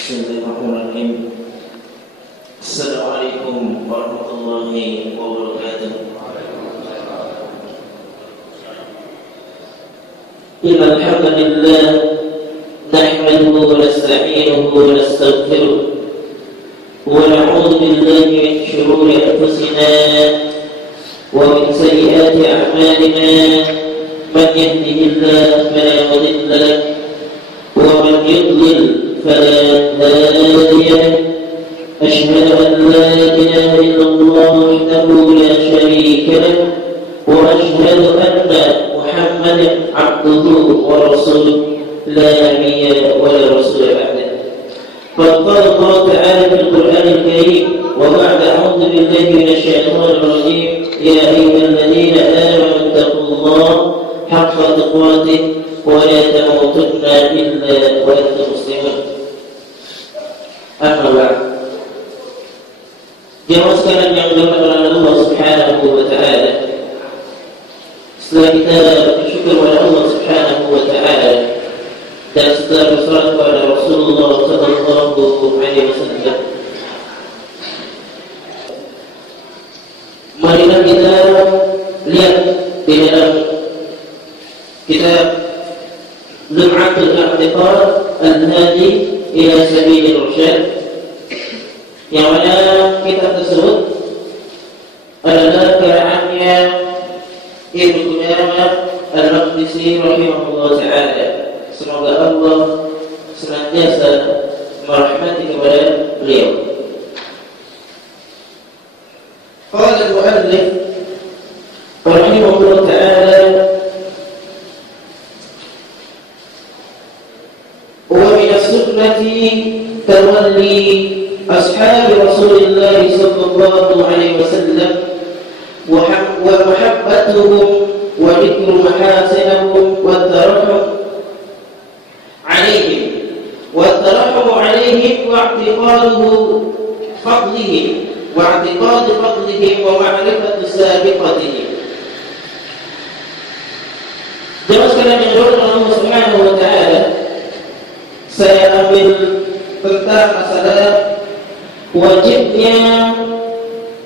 Bismillahirrahmanirrahim. Assalamualaikum warahmatullahi wabarakatuh. Innal hamdalillah nahmaduhu wa nasta'inuhu wa nastaghfiruh wa na'udzu billahi min shururi anfusina wa min sayyiati a'malina. Man yahdihillahu fala mudilla lahu wa man yudlil فلا هادي له. أشهد أن لا إله إلا الله وحده لا شريك له وأشهد أن محمدا عبده ورسوله لا نبي ولا رسول بعده. قد قال الله تعالى في القرآن الكريم وبعد أعوذ بالله من الشيطان الرجيم يا أيها الذين آمنوا اتقوا الله حق تقاته ولا تموتن إلا وأنتم مسلمون. Amma ba'd. Jemaah sekalian yang dirahmati oleh Allah Subhanahu wa taala. Setelah kita bersyukur kepada Allah Subhanahu wa taala dan setelah bersalawat kepada Rasulullah sallallahu alaihi wasallam, marilah kita lihat di dalam kitab Lum'atul I'tiqad Al-Hadi ila Sabilir Rasyad, yang mana kitab tersebut adalah karangannya Ibnu Qudamah Al-Maqdisi rahimahullah ta'ala. Semoga Allah senantiasa merahmati kepada beliau. Qala al-mu'allif rahimahullah ta'ala ومن السنة تولي أصحاب رسول الله صلى الله عليه وسلم ومحبتهم وذكر محاسنهم والترحم عليهم واعتقاد فضلهم ومعرفة سابقتهم. Jemaah sekalian yang dirahmati Allah Subhanahu wa taala, saya ambil tentang masalah wajibnya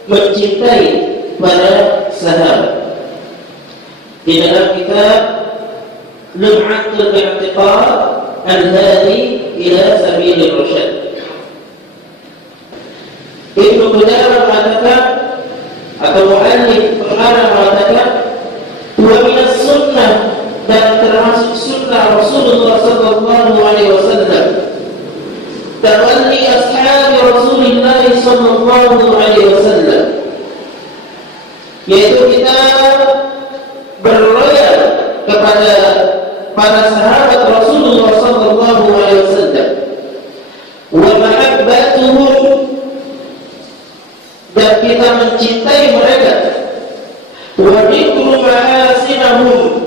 mencintai para sahabat di dalam kitab Lum'atul I'tiqad Al-Hadi ila Sabilir Rasyad. Ibnu Qudamah mengatakan atau muallif pengarang mengatakan wa minas sunnah, dan termasuk sunnah Rasulullah sallallahu alaihi wasallam, tawalli ashabi Rasulillah sallallahu alaihi wasallam, yaitu kita berloyal kepada para sahabat Rasulullah sallallahu alaihi wasallam, wa mahabbatuhum, dan kita mencintai mereka, wa dhikru mahasinahum,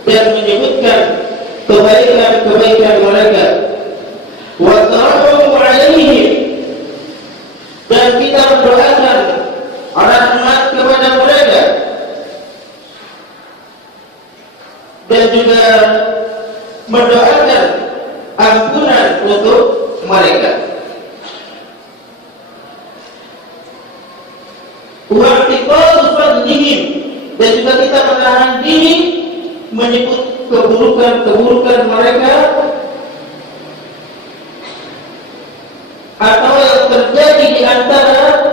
dan menyebutkan kebaikan-kebaikan mereka, wa tarahum alaihim, dan kita mendoakan rahmat kepada mereka, dan juga mendoakan ampunan untuk mereka. Wa i'tiqadu fadlihim, dan juga kita menahan diri menyebut keburukan-keburukan mereka atau yang terjadi di antara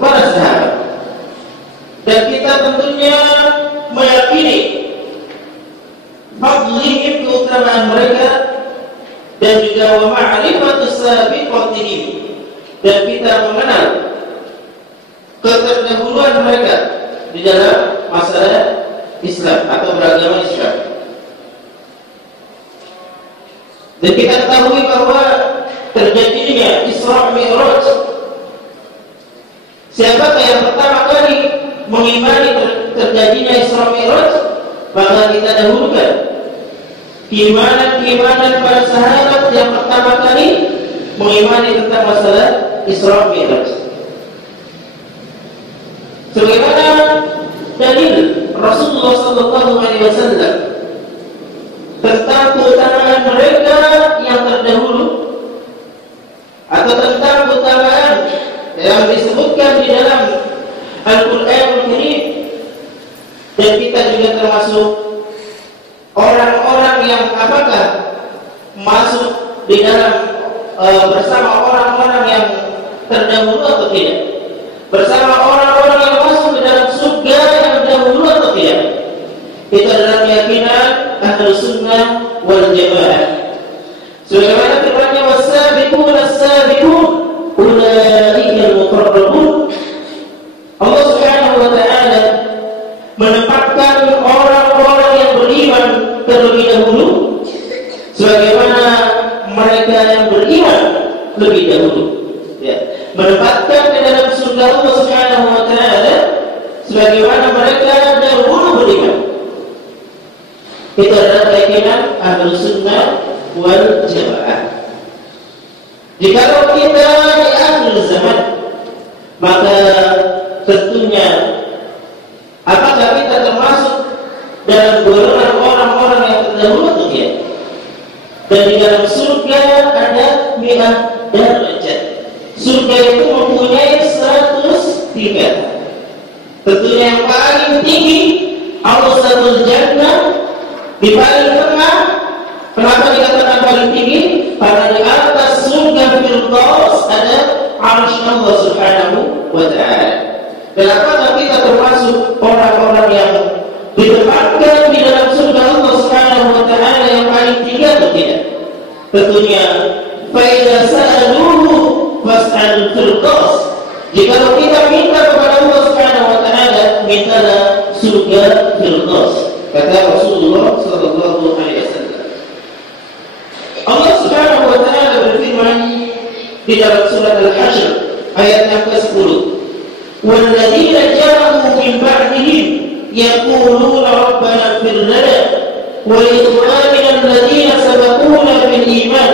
para sahabat, dan kita tentunya meyakini fadlihim, keutamaan mereka, dan juga wa ma'rifatus sabiqatihim, dan kita mengenal keterdahuluan mereka di dalam masalah Islam atau beragama Islam. Dan kita ketahui bahwa terjadinya Isra Mi'raj, siapakah yang pertama kali mengimani terjadinya Isra Mi'raj, maka kita dahulukan keimanan para sahabat yang pertama kali mengimani tentang masalah Isra Mi'raj. Sebagaimana dalil Rasulullah sallallahu alaihi wasallam tentang keutamaan mereka yang terdahulu atau tentang keutamaan yang disebutkan di dalam Al-Qur'anul Karim. Dan kita juga termasuk orang-orang yang apakah masuk di dalam bersama orang-orang yang terdahulu atau tidak? Bersama orang-orang yang masuk ke dalam surga yang dahulu atau tidak? Itu adalah keyakinan Ahlus Sunnah wal Jamaah. Sebagaimana firman-Nya, was-sabiquna as-sabiqun ulaikal muqarrabun. Allah Subhanahu wa taala menempatkan orang-orang yang beriman terlebih dahulu sebagaimana mereka yang beriman lebih dahulu. Ya, menempatkan di dalam surga Allah Subhanahu wa taala sebagaimana mereka dahulu beriman. Itu adalah keyakinan Ahlus Sunnah wal Jamaah. Jika kita di akhir zaman, maka tentunya apakah kita termasuk dalam golongan orang-orang yang terdahulu atau tidak? Dan di dalam surga ada mi'ah darajat. Surga itu mempunyai 100 tingkatan. Tentunya yang paling tinggi Awsatul Jannah, di paling tengah. Kenapa dikatakan paling tinggi? Karena di atas surga Firdaus ada arsy Allah Subhanahu wa taala. Dan apakah kita termasuk orang-orang yang ditempatkan di dalam surga Allah Subhanahu wa taala yang paling tinggi atau tidak? Tentunya fa idza sa'aluhu fas'al Firdaus. Jika kita minta kepada Allah Subhanahu wa taala, mintalah surga Firdaus. Kata Rasulullah sallallahu alaihi wasallam. Allah Subhanahu wa taala berfirman di dalam surat Al-Hasyr ayat yang ke-10. وَالَّذِينَ جَاءُوا مِنْ بَعْدِهِمْ يَقُولُونَ رَبَّنَا اغْفِرْ لَنَا وَلِإِخْوَانِنَا الَّذِينَ سَبَقُونَا بِالْإِيمَانِ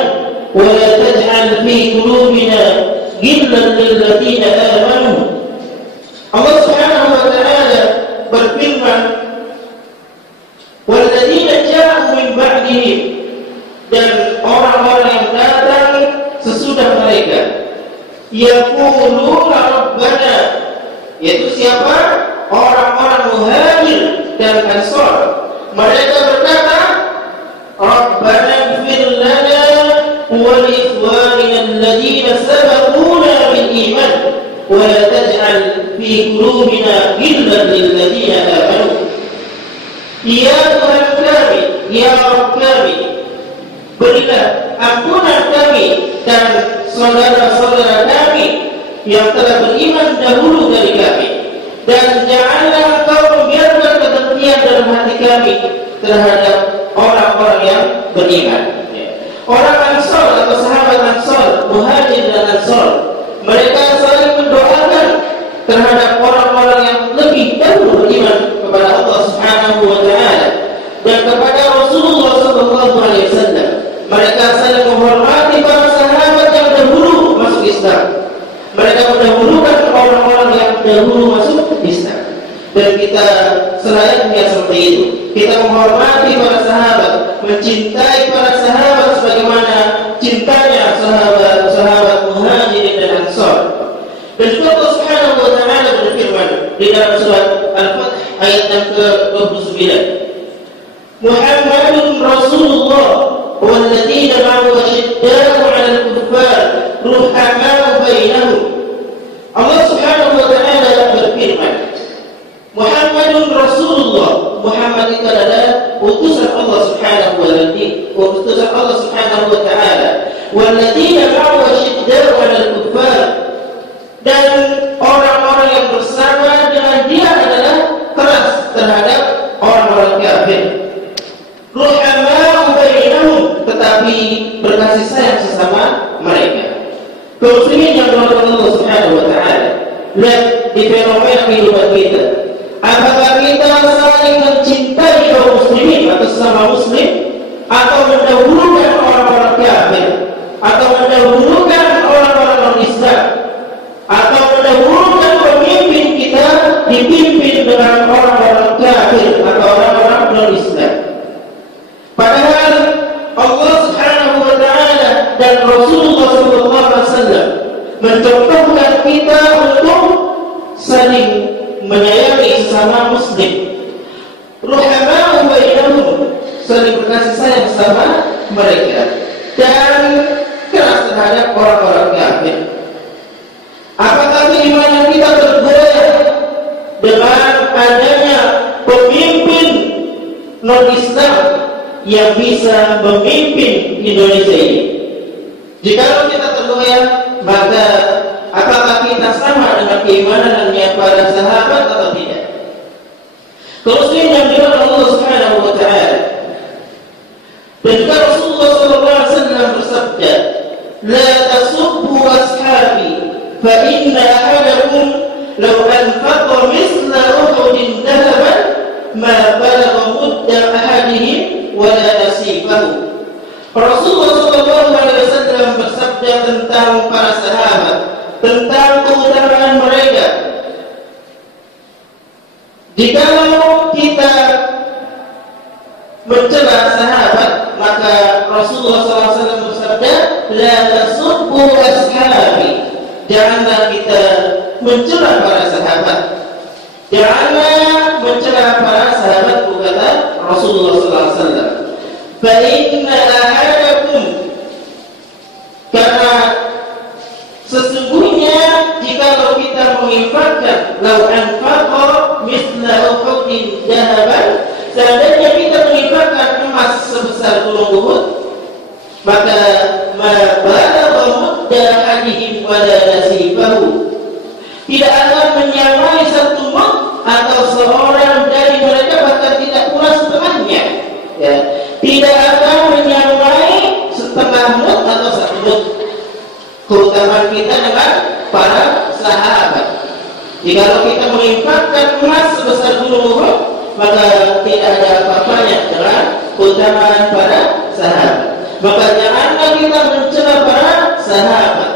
وَلَا تَجْعَلْ فِي قُلُوبِنَا غِلًّا لِلَّذِينَ آمَنُوا. Allah Subhanahu wa taala berfirman, وَالَّذِينَ جَاءُوا مِنْ بَعْدِهِمْ, dan orang-orang yang datang sesudah mereka, yaquluna rabbana, yaitu siapa? Orang-orang muhajir dan ansar. Mereka berkata, rabbana ighfir lana wa li ikhwanina alladhina sabaquna bil iman wa la taj'al fi qulubina ghillan lil ladzina amanu. Ya Tuhan kami, ya Rabb kami, berilah ampunan kami dan saudara-saudara kami yang telah beriman dahulu dari kami, dan janganlah Engkau membiarkan kebencian dalam hati kami terhadap orang-orang yang beriman. Orang Ansar atau sahabat Ansar, Muhajir dan Ansar, mereka saling mendoakan terhadap orang-orang yang lebih dahulu beriman kepada Allah Subhanahu wa taala dan kepada Rasulullah sallallahu alaihi wasallam. Mereka saling menghormati para sahabat yang dahulu masuk Islam. Mereka mendahulukan orang-orang yang dahulu masuk Islam. Dan kita selayaknya seperti itu. Kita menghormati para sahabat, mencintai para sahabat sebagaimana cintanya sahabat-sahabat Muhajirin dan Ansar. Dan juga Allah Subhanahu wa taala berfirman di dalam surat Al-Fath ayat yang ke-29. Muhammadun Rasulullah walladzina ma'ahu asyidda'u 'alal kuffar ruhama'u bainahum. Allah Subhanahu wa taala berfirman, Muhammadun Rasulullah, Muhammad itu adalah utusan Allah Subhanahu wa taala. Walladzina ma'ahu asyidda'u 'alal kuffar, dan orang-orang yang bersama dengan dia adalah keras terhadap orang-orang kafir. Ruhama'u bainahum, tetapi berkasih sayang sesama mereka. Kaum muslimin yang dirahmati Allah Subhanahu wa taala, lihat di fenomena kehidupan kita. Apakah kita saling mencintai kaum muslimin atau sesama muslim, atau mendahulukan orang-orang kafir, atau mendahulukan orang-orang non-Islam, atau mendahulukan pemimpin kita dipimpin dengan orang-orang kafir atau orang-orang non-Islam? Padahal Allah Subhanahu wa taala dan Rasulullah sallallahu alaihi wasallam sesama muslim. Ruhama'u bainahum, saling berkasih sayang sama mereka, dan keras terhadap orang-orang kafir. Apakah keimanan kita tergoyah dengan adanya pemimpin non-Islam yang bisa memimpin Indonesia ini? Jika kita tergoyah, maka apakah kita sama dengan keimanannya para sahabat atau tidak? Muslim yang dimuliakan Allah Subhanahu wa taala. Dan juga Rasulullah sallallahu alaihi wasallam bersabda, "La tasubbu ashabi, fa inna ahadakum law anfaqa mithla Uhudin dhahaban ma balagha mudda ahadihim wa la nasifahu." Rasulullah sallallahu alaihi wasallam bersabda tentang para sahabat, tentang keutamaan mereka. Jikalau kita mencela sahabat, maka Rasulullah SAW bersabda, "La tasubbu ashabi." Janganlah kita mencela para sahabat. Janganlah mencela para sahabat, kata Rasulullah SAW. Fa inna ahadakum, karena sesungguhnya jikalau kita menginfakkan lau anfaqa mithla Uhudin dhahaban, seandainya kita menginfakkan emas sebesar gunung Uhud, maka ma balagha mudda ahadihim wa la nasifahu, tidak akan menyamai satu mud atau seorang dari mereka, bahkan tidak pula setengahnya, ya, tidak akan menyamai setengah mud atau satu mud. Keutamaan kita dengan para sahabat. Jika kita menginfakkan emas sebesar gunung Uhud, maka tidak ada apa-apanya dengan keutamaan para sahabat. Maka janganlah kita mencela para sahabat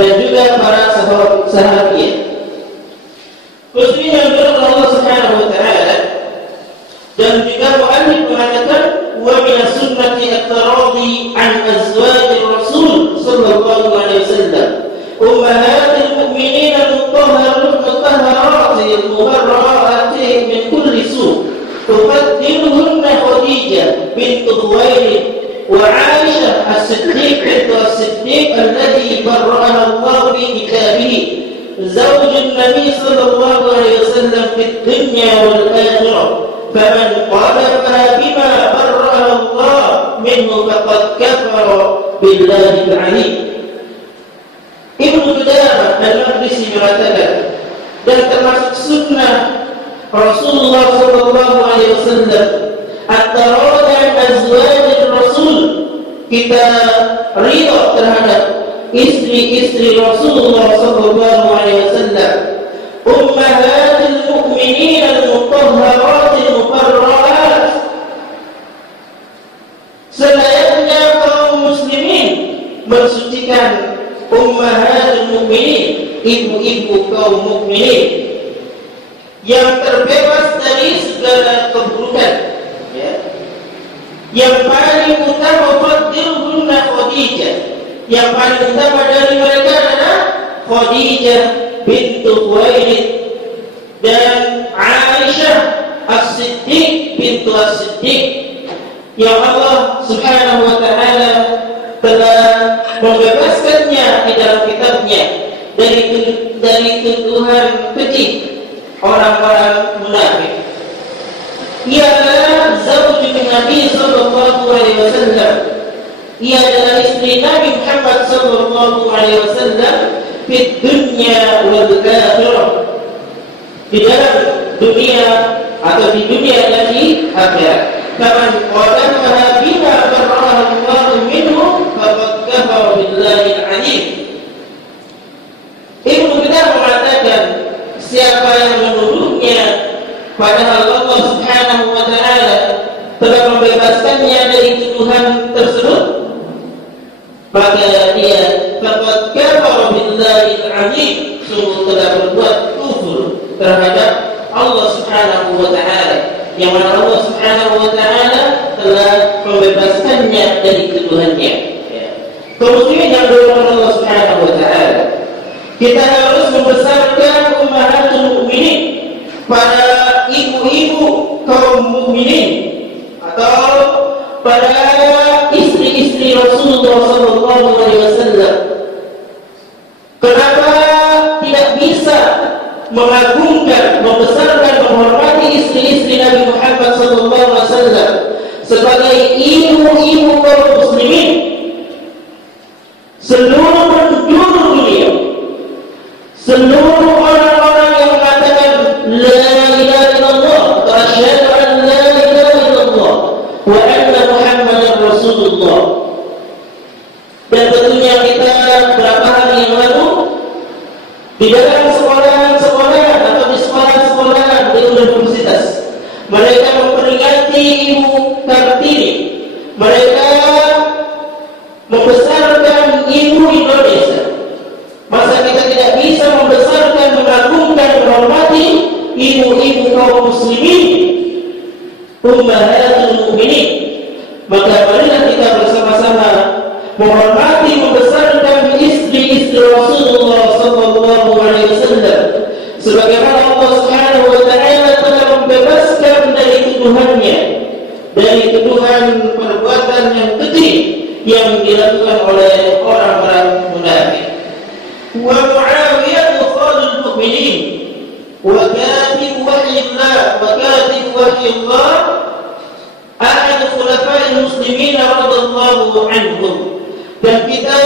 dan juga para sahabiyin. Muslimin yang dimuliakan Allah Subhanahu wa taala. Dan juga muallif mengatakan, wa min sunnati at-taradi an azwajir Rasul sallallahu alaihi wasallam ummahatil mu'minin al-mutahharat al-mubarra'at min kulli su', tuqaddimuhunna Khadijah bint Khuwailid wa Aisyah as-Siddiq bint as-Siddiq alladhi barra'aha Allah bi kitabihi zawjun Nabi sallallahu alaihi wasallam fid dunya wal akhirah. فمن قذفها بما برأه الله منه فقد كفر بالله العليم. Ibnu Qudamah al-Maqdisi mengatakan, dan termasuk sunnah Rasulullah sallallahu alaihi wasallam at-tarada azwajir Rasul, kita ridha terhadap istri-istri Rasulullah sallallahu alaihi wasallam, ummahatil mu'minin al-mutahharat al-mubarra'at, selayaknya kaum muslimin mensucikan ummahatul mu'minin, ibu-ibu kaum mukminin yang terbebas dari segala keburukan, ya. Yang paling utama fadilhunna Khadijah, yang paling utama dari mereka adalah Khadijah bintu Khuwailid dan Aisyah as-Siddiq bintu as-Siddiq, yang Allah Subhanahu wa taala telah membebaskannya di dalam kitabnya dari tuduhan keji orang-orang munafik. Ia adalah zawjun Nabi sallallahu alaihi wasallam. Ia adalah istri Nabi Muhammad sallallahu alaihi wasallam di dunia wal akhirah, di dalam dunia atau di dunia dan di akhirat. Kaman qadamaha bima barra'ahu Allah minhu faqad kafara billahi al-'azim. Ibnu Qudamah mengatakan, siapa yang menuduhnya padahal Allah Subhanahu wa taala telah membebaskannya dari tuduhan tersebut, maka dia faqad kafara billahi al-'azim, sungguh telah berbuat kufur terhadap Allah Subhanahu wa taala, yang mana Allah Subhanahu wa taala telah membebaskannya dari tuduhannya. Kaum muslimin yang dimuliakan Allah Subhanahu wa taala, kita harus membesarkan ummahatul mukminin, para kaum muslimin, seluruh penjuru dunia, seluruh orang-orang yang mengatakan la ilaha illallah wa asyhadu an la ilaha illallah wa anna Muhammadar Rasulullah. Dan tentunya kita beberapa hari yang lalu di dalam sekolah-sekolah atau di sekolah-sekolah di universitas, mereka memperingati Ibu Kartini. Mereka membesarkan Ibu Indonesia. Masa kita tidak bisa membesarkan, mengagungkan, menghormati ibu-ibu kaum muslimin, ummahatul mukminin? Maka marilah kita bersama-sama menghormati, membesarkan istri-istri Rasulullah sallallahu alaihi wasallam, sebagaimana Allah Subhanahu wa taala telah membebaskan dari tuduhannya, dari tuduhan perbuatan yang keji yang dilakukan oleh orang-orang munafik. Wa Muawiyah khalul mu'minin wa katib wahyillah wa katib wahyillah ahad khulafa'il muslimin radhiyallahu anhum. Dan kita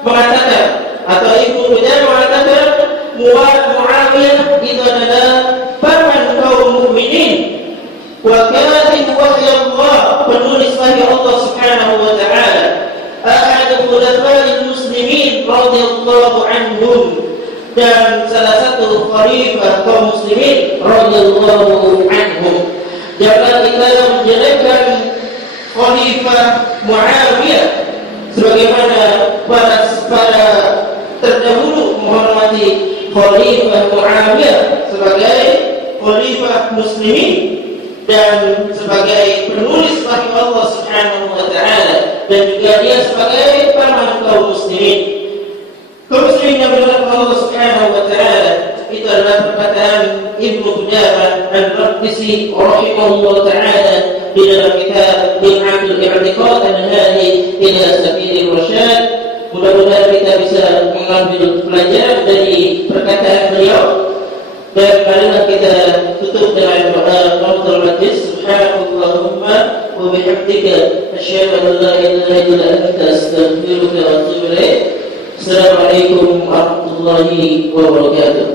mengatakan, atau Ibnu Hujair mengatakan, Muawiyah itu adalah paman kaum mukminin, wa katib wahyillah, penulis wahyu Allah Subhanahu wa taala, ahad khulafa'il muslimin radhiyallahu anhum, dan salah satu khalifah kaum muslimin radhiyallahu anhum. Jangan kita menjelekkan khalifah Muawiyah sebagaimana para terdahulu menghormati khalifah Muawiyah sebagai khalifah muslimin dan sebagai penulis wahyu Allah Subhanahu wa taala, dan juga dia sebagai paman kaum muslimin. Kaum muslimin yang dimuliakan Allah Subhanahu wa taala, itu adalah perkataan Ibnu Qudamah Al-Maqdisi rahimahullah taala di dalam kitab Bid'atul I'tiqad an-Hadi ila Sabilir Rasyad. Mudah-mudahan kita bisa mengambil pelajaran dari perkataan beliau. Dan marilah kita tutup dengan doa Rabbul Majlis. Subhanallahumma wa bihamdika asyhadu an la ilaha illa anta astaghfiruka wa atubu ilaik. Assalamualaikum warahmatullahi wabarakatuh.